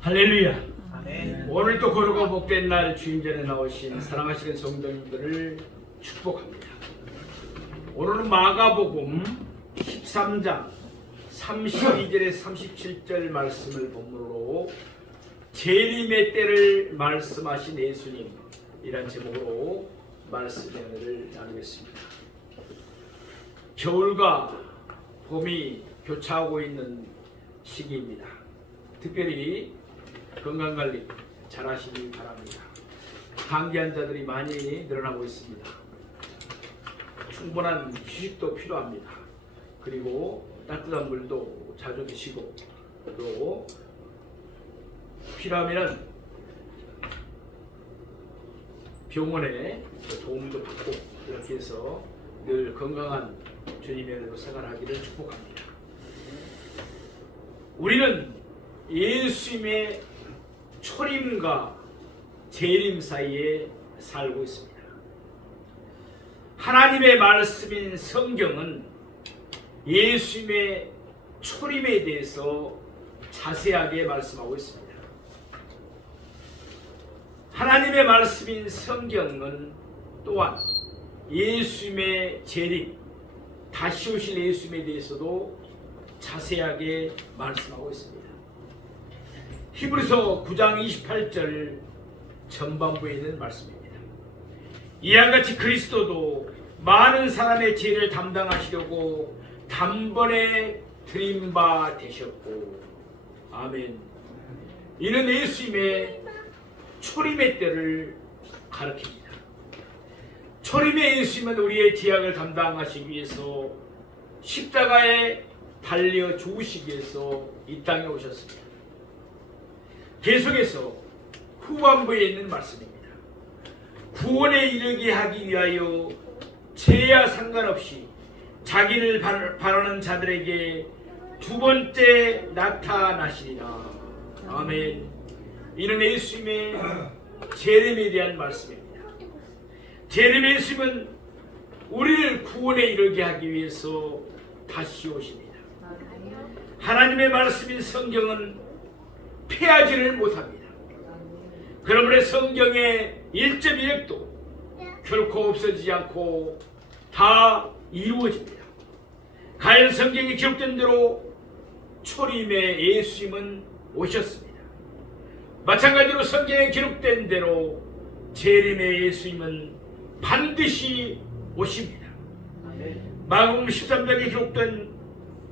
할렐루야. 아멘. 오늘도 거룩하고 복된 날 주인 전에 나오신 사랑하시는 성도님들을 축복합니다. 오늘은 마가복음 13장 32절에 37절 말씀을 본문으로 재림의 때를 말씀하신 예수님이란 제목으로 말씀을 나누겠습니다. 겨울과 봄이 교차하고 있는 시기입니다. 특별히 건강관리 잘 하시길 바랍니다. 감기 환자들이 많이 늘어나고 있습니다. 충분한 휴식도 필요합니다. 그리고 따뜻한 물도 자주 드시고 또 필요하면 병원에 도움도 받고 이렇게 해서 늘 건강한 주님의 은혜로 생활하기를 축복합니다. 우리는 예수님의 초림과 재림 사이에 살고 있습니다. 하나님의 말씀인 성경은 예수님의 초림에 대해서 자세하게 말씀하고 있습니다. 하나님의 말씀인 성경은 또한 예수님의 재림, 다시 오실 예수님에 대해서도 자세하게 말씀하고 있습니다. 히브리서 9장 28절 전반부에 있는 말씀입니다. 이와 같이 그리스도도 많은 사람의 죄를 담당하시려고 단번에 드린 바 되셨고, 아멘. 이는 예수님의 초림의 때를 가리킵니다. 초림의 예수님은 우리의 죄악을 담당하시기 위해서 십자가에 달려 죽으시기 위해서 이 땅에 오셨습니다. 계속해서 후반부에 있는 말씀입니다. 구원에 이르게 하기 위하여 죄와 상관없이 자기를 바라는 자들에게 두 번째 나타나시리라. 아멘. 이는 예수님의 재림에 대한 말씀입니다. 재림의 예수님은 우리를 구원에 이르게 하기 위해서 다시 오십니다. 하나님의 말씀인 성경은 폐하지를 못합니다. 그러므로 성경의 1.1획도 결코 없어지지 않고 다 이루어집니다. 가연 성경에 기록된 대로 초림의 예수님은 오셨습니다. 마찬가지로 성경에 기록된 대로 재림의 예수님은 반드시 오십니다. 마가복음 13장에 기록된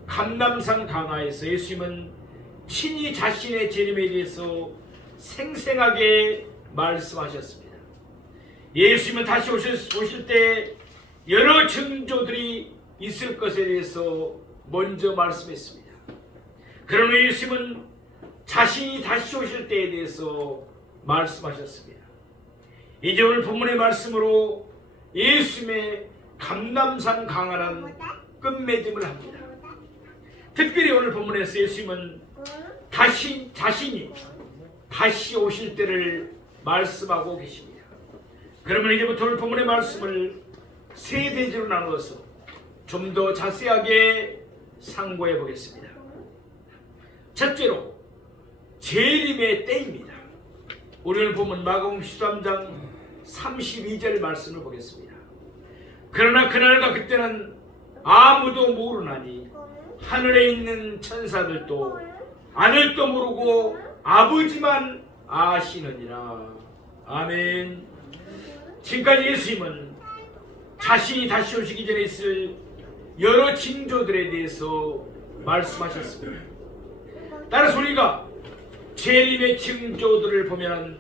감람산 강화에서 예수님은 친히 자신의 재림에 대해서 생생하게 말씀하셨습니다. 예수님은 다시 오실 때 여러 징조들이 있을 것에 대해서 먼저 말씀했습니다. 그러나 예수님은 자신이 다시 오실 때에 대해서 말씀하셨습니다. 이제 오늘 본문의 말씀으로 예수님의 감람산 강화는 끝맺음을 합니다. 특별히 오늘 본문에서 예수님은 자신이 다시 오실 때를 말씀하고 계십니다. 그러면 이제부터 오늘 본문의 말씀을 세 대지로 나누어서 좀 더 자세하게 상고해 보겠습니다. 첫째로 재림의 때입니다. 우리는 보면 마가복음 13장 32절 말씀을 보겠습니다. 그러나 그날과 그때는 아무도 모르나니 하늘에 있는 천사들도 아들도 모르고 아버지만 아시느니라. 아멘. 지금까지 예수님은 자신이 다시 오시기 전에 있을 여러 징조들에 대해서 말씀하셨습니다. 따라서 우리가 재림의 징조들을 보면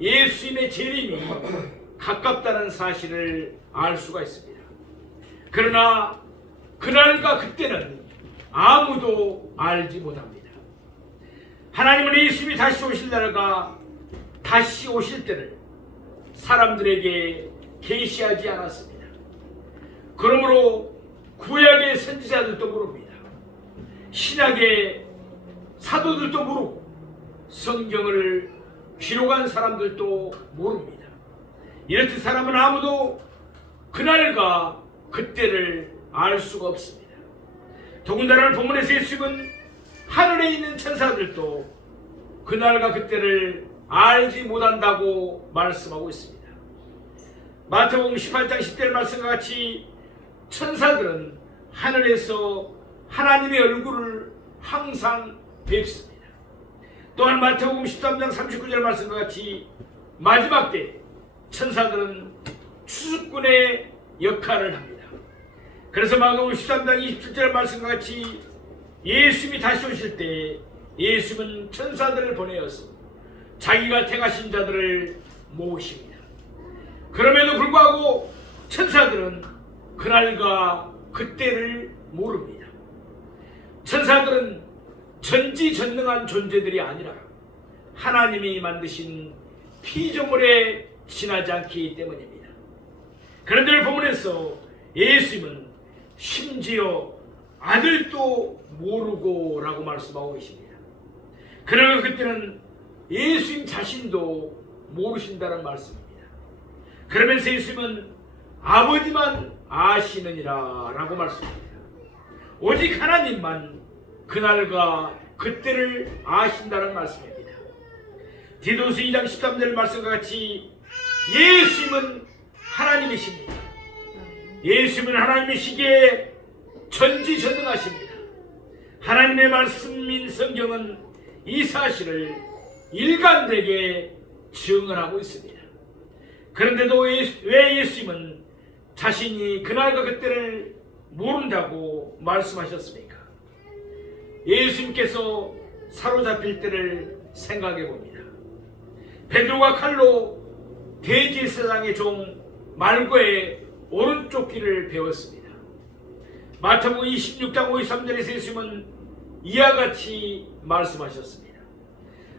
예수님의 재림이 가깝다는 사실을 알 수가 있습니다. 그러나 그날과 그때는 아무도 알지 못합니다. 하나님은 예수님이 다시 오실 날과 다시 오실 때를 사람들에게 계시하지 않았습니다. 그러므로 구약의 선지자들도 모릅니다. 신약의 사도들도 모르고 성경을 기록한 사람들도 모릅니다. 이렇듯 사람은 아무도 그날과 그때를 알 수가 없습니다. 더군다나 본문에서 예수님은 하늘에 있는 천사들도 그날과 그때를 알지 못한다고 말씀하고 있습니다. 마태복음 18장 10절 말씀과 같이 천사들은 하늘에서 하나님의 얼굴을 항상 뵙습니다. 또한 마태복음 13장 39절 말씀과 같이 마지막 때 천사들은 추수꾼의 역할을 합니다. 그래서 마가복음 13장 27절 말씀과 같이 예수님이 다시 오실 때 예수님은 천사들을 보내어서 자기가 택하신 자들을 모으십니다. 그럼에도 불구하고 천사들은 그날과 그때를 모릅니다. 천사들은 전지전능한 존재들이 아니라 하나님이 만드신 피조물에 지나지 않기 때문입니다. 그런데 본문에서 예수님은 심지어 아들도 모르고 라고 말씀하고 계십니다. 그러나 그때는 예수님 자신도 모르신다는 말씀입니다. 그러면서 예수님은 아버지만 아시느니라 라고 말씀합니다. 오직 하나님만 그날과 그때를 아신다는 말씀입니다. 디도서 2장 13절 말씀과 같이 예수님은 하나님이십니다. 예수님은 하나님이시기에 전지전능하십니다. 하나님의 말씀인 성경은 이 사실을 일관되게 증언하고 있습니다. 그런데도 왜 예수님은 자신이 그날과 그때를 모른다고 말씀하셨습니까? 예수님께서 사로잡힐 때를 생각해 봅니다. 베드로가 칼로 대제사장의 종 말고의 오른쪽 귀를 베었습니다. 마태복음 26장 53절에서 예수님은 이와 같이 말씀하셨습니다.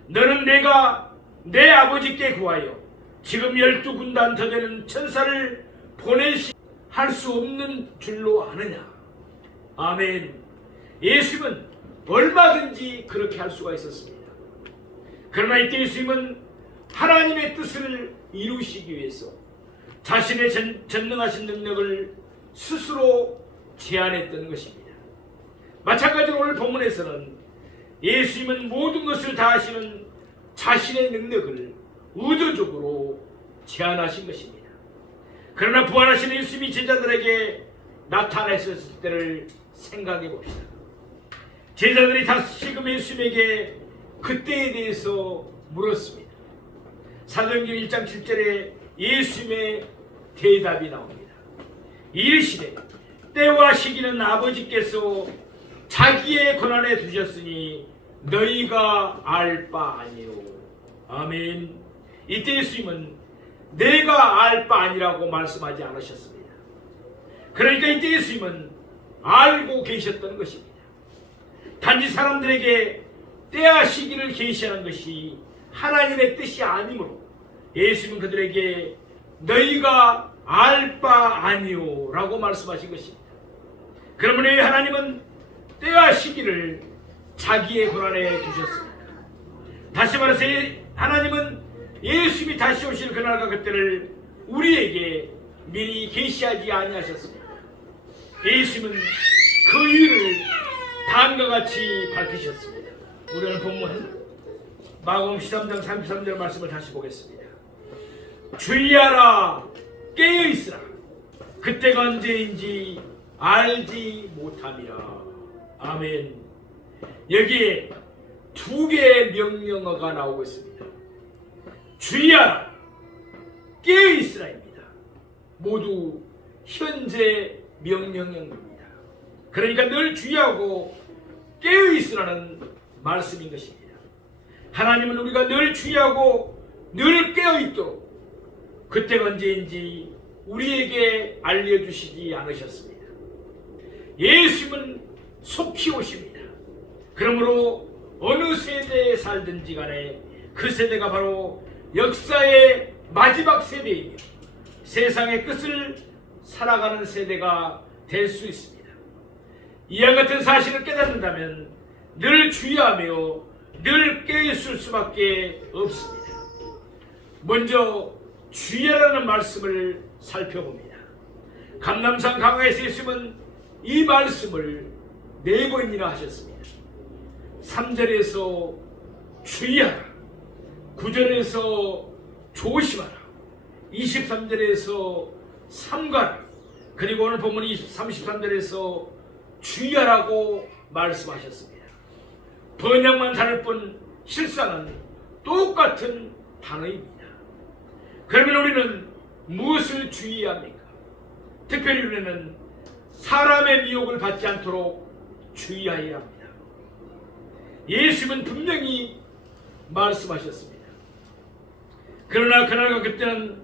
너는 내가 내 아버지께 구하여 지금 12군단 더 되는 천사를 보내시 할 수 없는 줄로 아느냐. 아멘. 예수님은 얼마든지 그렇게 할 수가 있었습니다. 그러나 이때 예수님은 하나님의 뜻을 이루시기 위해서 자신의 전능하신 능력을 스스로 제안했던 것입니다. 마찬가지로 오늘 본문에서는 예수님은 모든 것을 다 하시는 자신의 능력을 의도적으로 제안하신 것입니다. 그러나 부활하신 예수님이 제자들에게 나타나셨을 때를 생각해 봅시다. 제자들이 다시금 예수님에게 그때에 대해서 물었습니다. 사도행전 1장 7절에 예수님의 대답이 나옵니다. 이르시되 때와 시기는 아버지께서 자기의 권한에 두셨으니 너희가 알 바 아니요. 아멘. 이때 예수님은 내가 알 바 아니라고 말씀하지 않으셨습니다. 그러니까 이때 예수님은 알고 계셨던 것입니다. 단지 사람들에게 때와 시기를 계시하는 것이 하나님의 뜻이 아니므로 예수님은 그들에게 너희가 알 바 아니요 라고 말씀하신 것입니다. 그러면 왜 하나님은 때와 시기를 자기의 권한에 두셨습니까? 다시 말해서 하나님은 예수님이 다시 오실 그날과 그때를 우리에게 미리 계시하지 아니하셨습니다. 예수님은 그 이유를 다음과 같이 밝히셨습니다. 우리 오늘 본문 마가복음 13장 33절 말씀을 다시 보겠습니다. 주의하라 깨어있으라 그때가 언제인지 알지 못함이라. 아멘. 여기에 두 개의 명령어가 나오고 있습니다. 주의하라 깨어있으라입니다. 모두 현재 명령형입니다. 그러니까 늘 주의하고 깨어있으라는 말씀인 것입니다. 하나님은 우리가 늘 주의하고 늘 깨어있도록 그때가 언제인지 우리에게 알려주시지 않으셨습니다. 예수님은 속히 오십니다. 그러므로 어느 세대에 살든지 간에 그 세대가 바로 역사의 마지막 세대이며 세상의 끝을 살아가는 세대가 될 수 있습니다. 이와 같은 사실을 깨닫는다면 늘 주의하며 늘 깨어있을 수밖에 없습니다. 먼저 주의하라는 말씀을 살펴봅니다. 감람산 강화에서 예수님은 이 말씀을 4번이나 하셨습니다. 3절에서 주의하라. 9절에서 조심하라. 23절에서 삼가라. 그리고 오늘 본문 33절에서 주의하라고 말씀하셨습니다. 번역만 다를 뿐 실상은 똑같은 단어입니다. 그러면 우리는 무엇을 주의해야 합니까? 특별히 우리는 사람의 미혹을 받지 않도록 주의해야 합니다. 예수님은 분명히 말씀하셨습니다. 그러나 그날과 그때는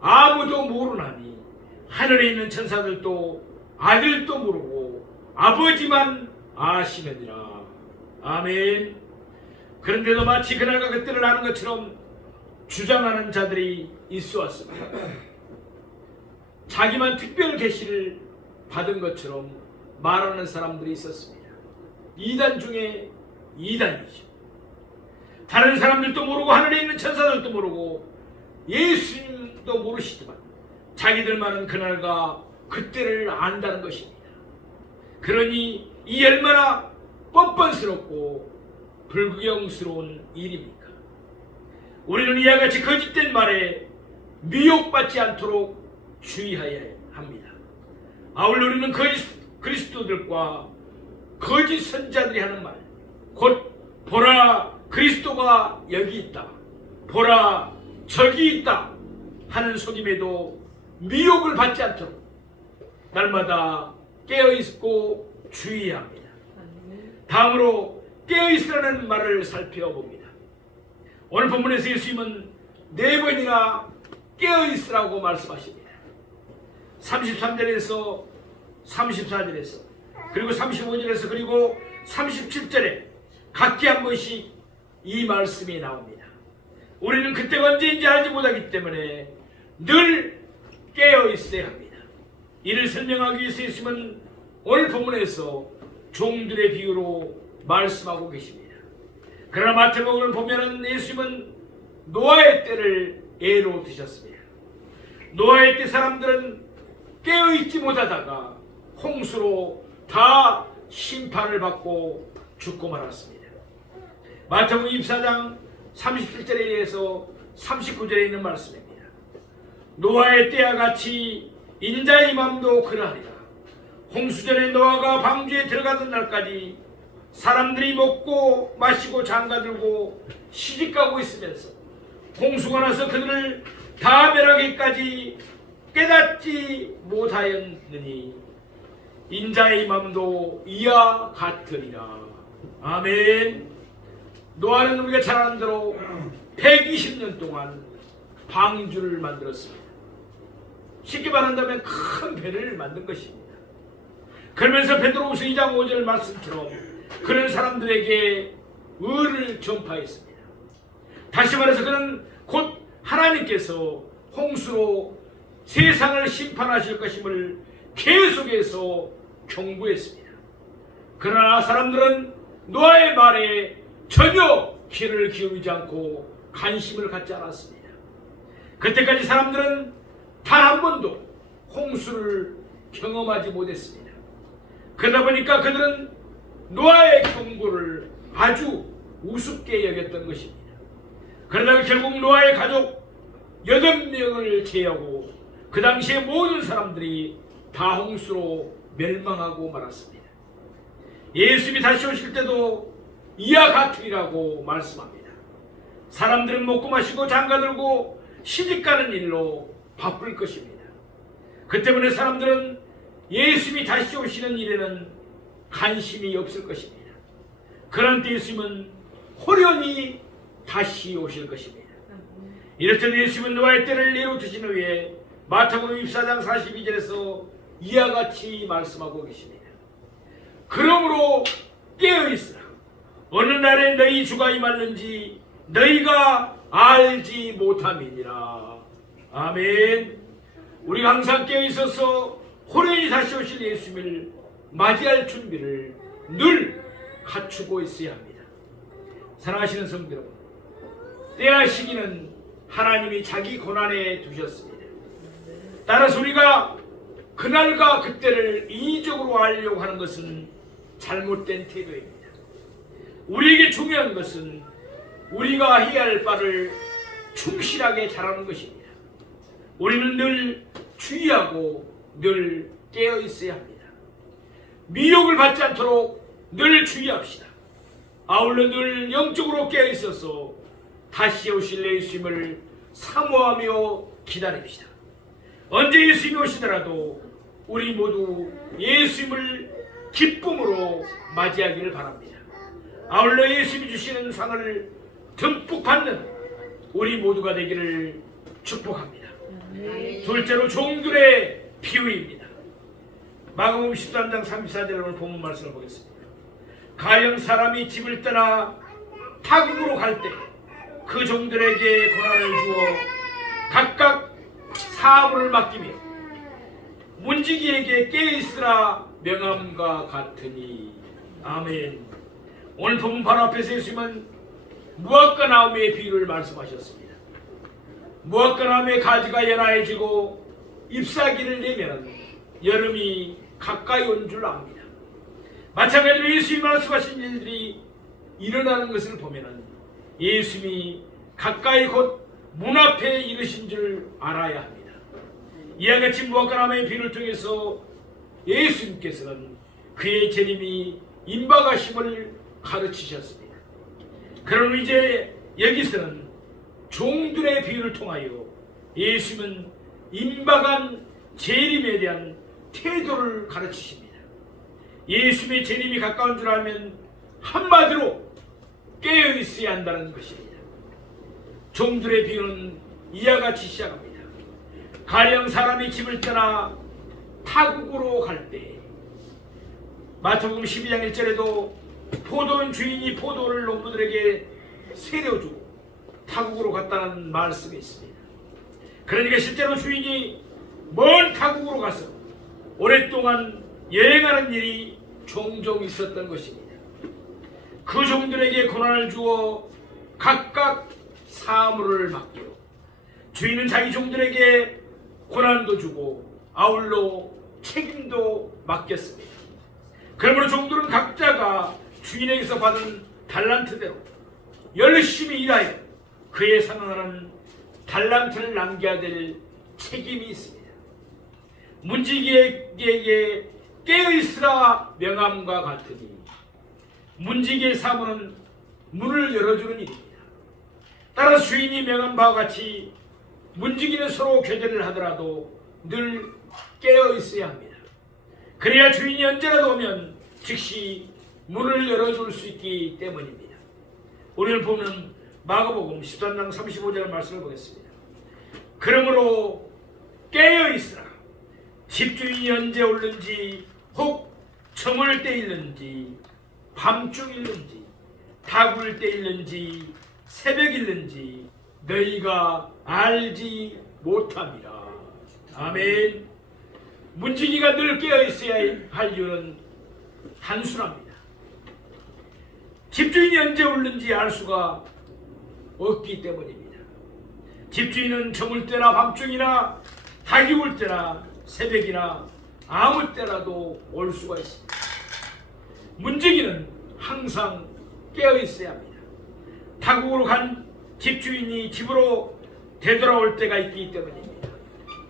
아무도 모르나니 하늘에 있는 천사들도 아들도 모르고 아버지만 아시느니라. 아멘. 그런데도 마치 그날과 그때를 아는 것처럼 주장하는 자들이 있어 왔습니다. 자기만 특별 계시를 받은 것처럼 말하는 사람들이 있었습니다. 이단 중에 이단이죠. 다른 사람들도 모르고 하늘에 있는 천사들도 모르고 예수님도 모르시지만 자기들만은 그날과 그때를 안다는 것입니다. 그러니 이 얼마나 뻔뻔스럽고 불경스러운 일입니까? 우리는 이와 같이 거짓된 말에 미혹받지 않도록 주의해야 합니다. 아울러 우리는 거짓 그리스도들과 거짓 선자들이 하는 말, 곧 보라 그리스도가 여기 있다, 보라 저기 있다 하는 속임에도 미혹을 받지 않도록 날마다 깨어있고 주의해야 합니다. 다음으로 깨어있으라는 말을 살펴봅니다. 오늘 본문에서 예수님은 4번이나 깨어있으라고 말씀하십니다. 33절에서 34절에서 그리고 35절에서 그리고 37절에 각기 한 번씩 이 말씀이 나옵니다. 우리는 그때가 언제인지 알지 못하기 때문에 늘 깨어있어야 합니다. 이를 설명하기 위해서 예수님은 오늘 본문에서 종들의 비유로 말씀하고 계십니다. 그러나 마태복음을 보면은 예수님은 노아의 때를 예로 드셨습니다. 노아의 때 사람들은 깨어있지 못하다가 홍수로 다 심판을 받고 죽고 말았습니다. 마태복음 24장 37절에서 39절에 있는 말씀입니다. 노아의 때와 같이 인자의 맘도 그러하리라. 홍수전에 노아가 방주에 들어가던 날까지 사람들이 먹고 마시고 장가들고 시집가고 있으면서 홍수가 나서 그들을 다 멸하기까지 깨닫지 못하였느니 인자의 맘도 이와 같으리라. 아멘. 노아는 우리가 잘 아는 대로 120년 동안 방주를 만들었습니다. 쉽게 말한다면 큰 배를 만든 것입니다. 그러면서 베드로후서 2장 5절 말씀처럼 그런 사람들에게 의를 전파했습니다. 다시 말해서 그는 곧 하나님께서 홍수로 세상을 심판하실 것임을 계속해서 경고했습니다. 그러나 사람들은 노아의 말에 전혀 귀를 기울이지 않고 관심을 갖지 않았습니다. 그때까지 사람들은 단 한 번도 홍수를 경험하지 못했습니다. 그러다 보니까 그들은 노아의 경고를 아주 우습게 여겼던 것입니다. 그러다가 결국 노아의 가족 8명을 제외하고 그 당시에 모든 사람들이 다 홍수로 멸망하고 말았습니다. 예수님이 다시 오실 때도 이와 같으리라고 말씀합니다. 사람들은 먹고 마시고 장가들고 시집가는 일로 바쁠 것입니다. 그 때문에 사람들은 예수님이 다시 오시는 일에는 관심이 없을 것입니다. 그런 때 예수님은 호련히 다시 오실 것입니다. 이렇듯 예수님은 노아의 때를 예로 드신 후에 마태복음 24장 42절에서 이와 같이 말씀하고 계십니다. 그러므로 깨어있으라. 어느 날에 너희 주가 임하는지 너희가 알지 못함이니라. 아멘. 우리가 항상 깨어있어서 호련히 다시 오실 예수님을 맞이할 준비를 늘 갖추고 있어야 합니다. 사랑하시는 성도 여러분, 때와 시기는 하나님이 자기 권한에 두셨습니다. 따라서 우리가 그날과 그때를 인위적으로 알려고 하는 것은 잘못된 태도입니다. 우리에게 중요한 것은 우리가 해야 할 바를 충실하게 잘하는 것입니다. 우리는 늘 주의하고 늘 깨어 있어야 합니다. 미혹을 받지 않도록 늘 주의합시다. 아울러 늘 영적으로 깨어 있어서 다시 오실 예수님을 사모하며 기다립시다. 언제 예수님이 오시더라도 우리 모두 예수님을 기쁨으로 맞이하기를 바랍니다. 아울러 예수님이 주시는 상을 듬뿍 받는 우리 모두가 되기를 축복합니다. 둘째로 종들의 비유입니다. 마가복음 13장 34절을 오늘 본문 말씀을 보겠습니다. 가령 사람이 집을 떠나 타국으로 갈 때 그 종들에게 고난을 주어 각각 사물을 맡기며 문지기에게 깨어있으라 명함과 같으니. 아멘. 오늘 본문 바로 앞에서 예수님은 무화과 나무의 비유를 말씀하셨습니다. 무화과 나무의 가지가 연하해지고 잎사귀를 내면 여름이 가까이 온 줄 압니다. 마찬가지로 예수님이 말씀하신 일들이 일어나는 것을 보면 예수님이 가까이 곧 문 앞에 이르신 줄 알아야 합니다. 이와 같이 무화과 나무의 비유를 통해서 예수님께서는 그의 재림이 임박하심을 가르치셨습니다. 그럼 이제 여기서는 종들의 비유를 통하여 예수님은 임박한 재림에 대한 태도를 가르치십니다. 예수님의 재림이 가까운 줄 알면 한마디로 깨어 있어야 한다는 것입니다. 종들의 비유는 이와 같이 시작합니다. 가령 사람이 집을 떠나 타국으로 갈 때, 마태복음 12장 1절에도 포도원 주인이 포도를 농부들에게 세려주고 타국으로 갔다는 말씀이 있습니다. 그러니까 실제로 주인이 먼 타국으로 가서 오랫동안 여행하는 일이 종종 있었던 것입니다. 그 종들에게 고난을 주어 각각 사물을 맡기고 주인은 자기 종들에게 고난도 주고 아울러 책임도 맡겼습니다. 그러므로 종들은 각자가 주인에게서 받은 달란트대로 열심히 일하여 그에 상응하는 달란트를 남겨야 될 책임이 있습니다. 문지기에게 깨어있으라 명함과 같으니, 문지기의 사무는 문을 열어주는 일입니다. 따라서 주인이 명한 바와 같이 문지기는 서로 교제를 하더라도 늘 깨어 있어야 합니다. 그래야 주인이 언제라도 오면 즉시 문을 열어줄 수 있기 때문입니다. 오늘 보면 마가복음 13장 35절 말씀을 보겠습니다. 그러므로 깨어 있으라. 집주인이 언제 오는지, 혹 저물 때일는지, 밤중일는지, 다굴 때일는지, 새벽일는지 너희가 알지 못함이라. 아멘. 문지기가 늘 깨어 있어야 할 이유는 단순합니다. 집주인이 언제 오는지 알 수가 없기 때문입니다. 집주인은 저물 때나 밤중이나 닭이 울 때나 새벽이나 아무 때라도 올 수가 있습니다. 문지기는 항상 깨어 있어야 합니다. 타국으로 간 집주인이 집으로 되돌아올 때가 있기 때문입니다.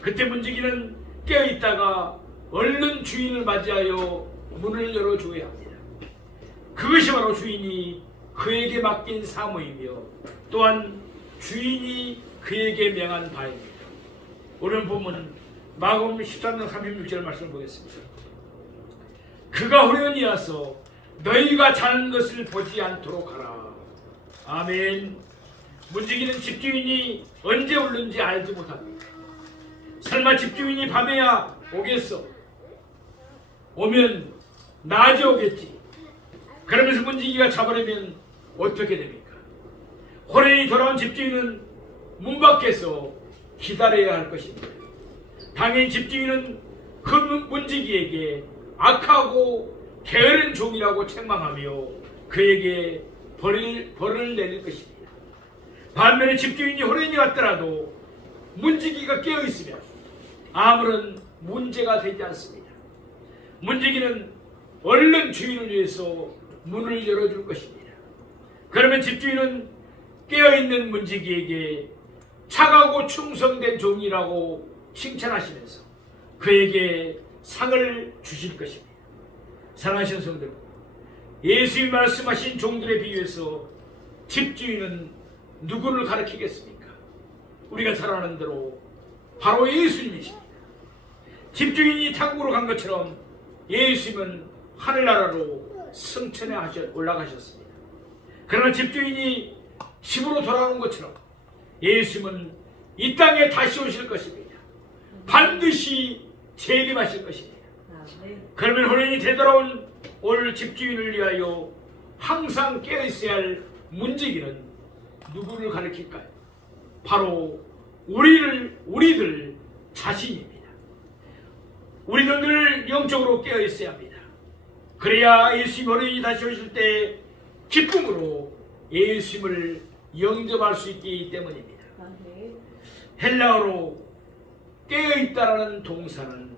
그때 문지기는 깨어 있다가 얼른 주인을 맞이하여 문을 열어줘야 합니다. 그것이 바로 주인이 그에게 맡긴 사무이며 또한 주인이 그에게 명한 바입니다. 오늘 보면 마가복음 13장 36절 말씀을 보겠습니다. 그가 호련히 와서 너희가 자는 것을 보지 않도록 하라. 아멘. 문지기는 집주인이 언제 오는지 알지 못합니다. 설마 집주인이 밤에야 오겠어? 오면 낮에 오겠지. 그러면서 문지기가 잡으려면 어떻게 됩니까? 호련히 돌아온 집주인은 문 밖에서 기다려야 할 것입니다. 당연히 집주인은 그 문지기에게 악하고 게으른 종이라고 책망하며 그에게 벌을 내릴 것입니다. 반면에 집주인이 호련히 왔더라도 문지기가 깨어있으면 아무런 문제가 되지 않습니다. 문지기는 얼른 주인을 위해서 문을 열어줄 것입니다. 그러면 집주인은 깨어있는 문지기에게 착하고 충성된 종이라고 칭찬하시면서 그에게 상을 주실 것입니다. 사랑하시는 성도 여러분, 예수님이 말씀하신 종들에 비유해서 집주인은 누구를 가리키겠습니까? 우리가 잘 아는 대로 바로 예수님이십니다. 집주인이 탕구로 간 것처럼 예수님은 하늘나라로 승천에 올라가셨습니다. 그러나 집주인이 집으로 돌아오는 것처럼 예수님은 이 땅에 다시 오실 것입니다. 반드시 재림하실 것입니다. 그러면 혼인이 되돌아온 올 집주인을 위하여 항상 깨어있어야 할 문지기는 누구를 가리킬까요? 바로 우리들 자신입니다. 우리는 늘 영적으로 깨어있어야 합니다. 그래야 예수님 혼인이 다시 오실 때 기쁨으로 예수님을 영접할 수 있기 때문입니다. 헬라어로 깨어있다라는 동사는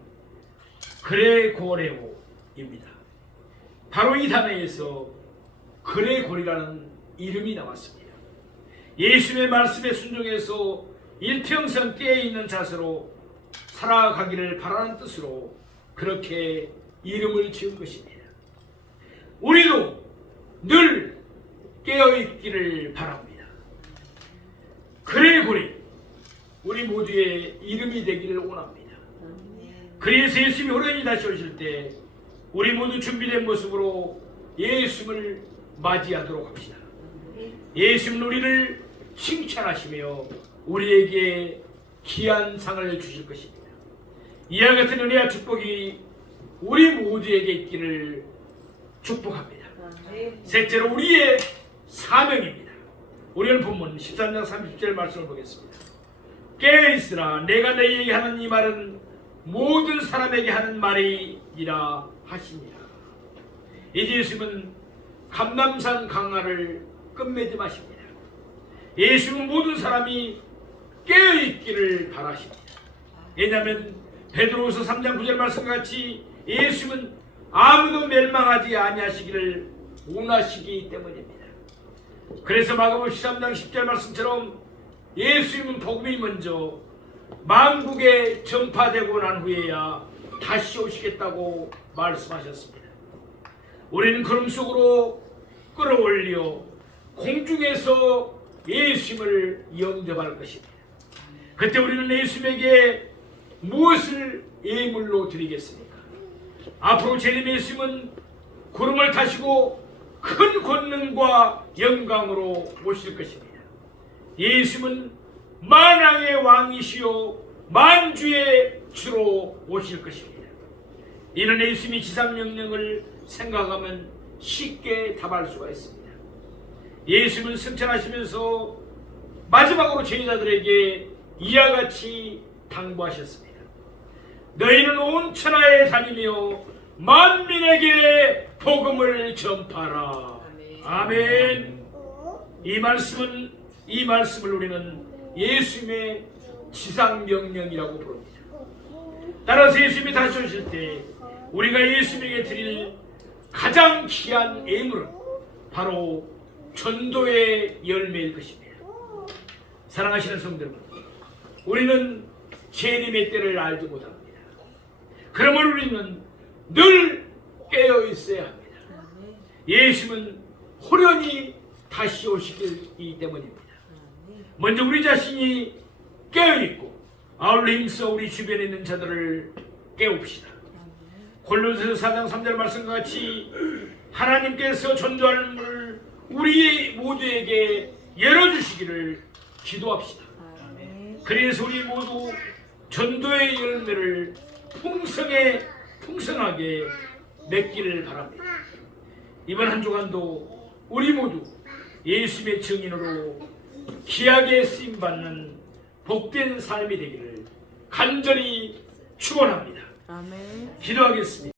그레고레오입니다. 바로 이 단어에서 그레고리라는 이름이 나왔습니다. 예수님의 말씀에 순종해서 일평생 깨어있는 자세로 살아가기를 바라는 뜻으로 그렇게 이름을 지은 것입니다. 우리도 늘 깨어있기를 바랍니다. 그레고리, 우리 모두의 이름이 되기를 원합니다. 그래서 예수님이 호련히 다시 오실 때 우리 모두 준비된 모습으로 예수님을 맞이하도록 합시다. 예수님은 우리를 칭찬하시며 우리에게 귀한 상을 주실 것입니다. 이와 같은 은혜와 축복이 우리 모두에게 있기를 축복합니다. 셋째로 우리의 사명입니다. 우리는 본문 13장 30절 말씀을 보겠습니다. 깨어있으라, 내가 너희에게 하는 이 말은 모든 사람에게 하는 말이니라 하시니라. 이제 예수님은 감람산 강화를 끝맺음하십니다. 예수님은 모든 사람이 깨어있기를 바라십니다. 왜냐하면 베드로후서 3장 9절 말씀같이 예수님은 아무도 멸망하지 아니하시기를 원하시기 때문입니다. 그래서 마가복음 13장 10절 말씀처럼 예수님은 복음이 먼저 만국에 전파되고 난 후에야 다시 오시겠다고 말씀하셨습니다. 우리는 걸음 속으로 끌어올려 공중에서 예수님을 영접할 것입니다. 그때 우리는 예수님에게 무엇을 예물로 드리겠습니까? 앞으로 재림 예수님은 구름을 타시고 큰 권능과 영광으로 오실 것입니다. 예수님은 만왕의 왕이시요 만주의 주로 오실 것입니다. 이런 예수님의 지상명령을 생각하면 쉽게 답할 수가 있습니다. 예수님은 승천하시면서 마지막으로 제자들에게 이와 같이 당부하셨습니다. 너희는 온 천하에 다니며 만민에게 복음을 전파하라. 아멘. 이 말씀을 우리는 예수님의 지상명령이라고 부릅니다. 따라서 예수님이 다시 오실 때 우리가 예수님에게 드릴 가장 귀한 예물은 바로 전도의 열매일 것입니다. 사랑하시는 성도 여러분, 우리는 재림의 때를 알지 못합니다. 그러므로 우리는 늘 깨어 있어야 합니다. 예수님은 호련히 다시 오시기 때문입니다. 먼저 우리 자신이 깨어있고 아울러 힘써 우리 주변에 있는 자들을 깨웁시다. 골로새서 4장 3절 말씀과 같이 하나님께서 전도할 문을 우리 모두에게 열어주시기를 기도합시다. 그래서 우리 모두 전도의 열매를 풍성하게 맺기를 바랍니다. 이번 한 주간도 우리 모두 예수님의 증인으로 귀하게 쓰임받는 복된 삶이 되기를 간절히 축원합니다. 아멘. 기도하겠습니다.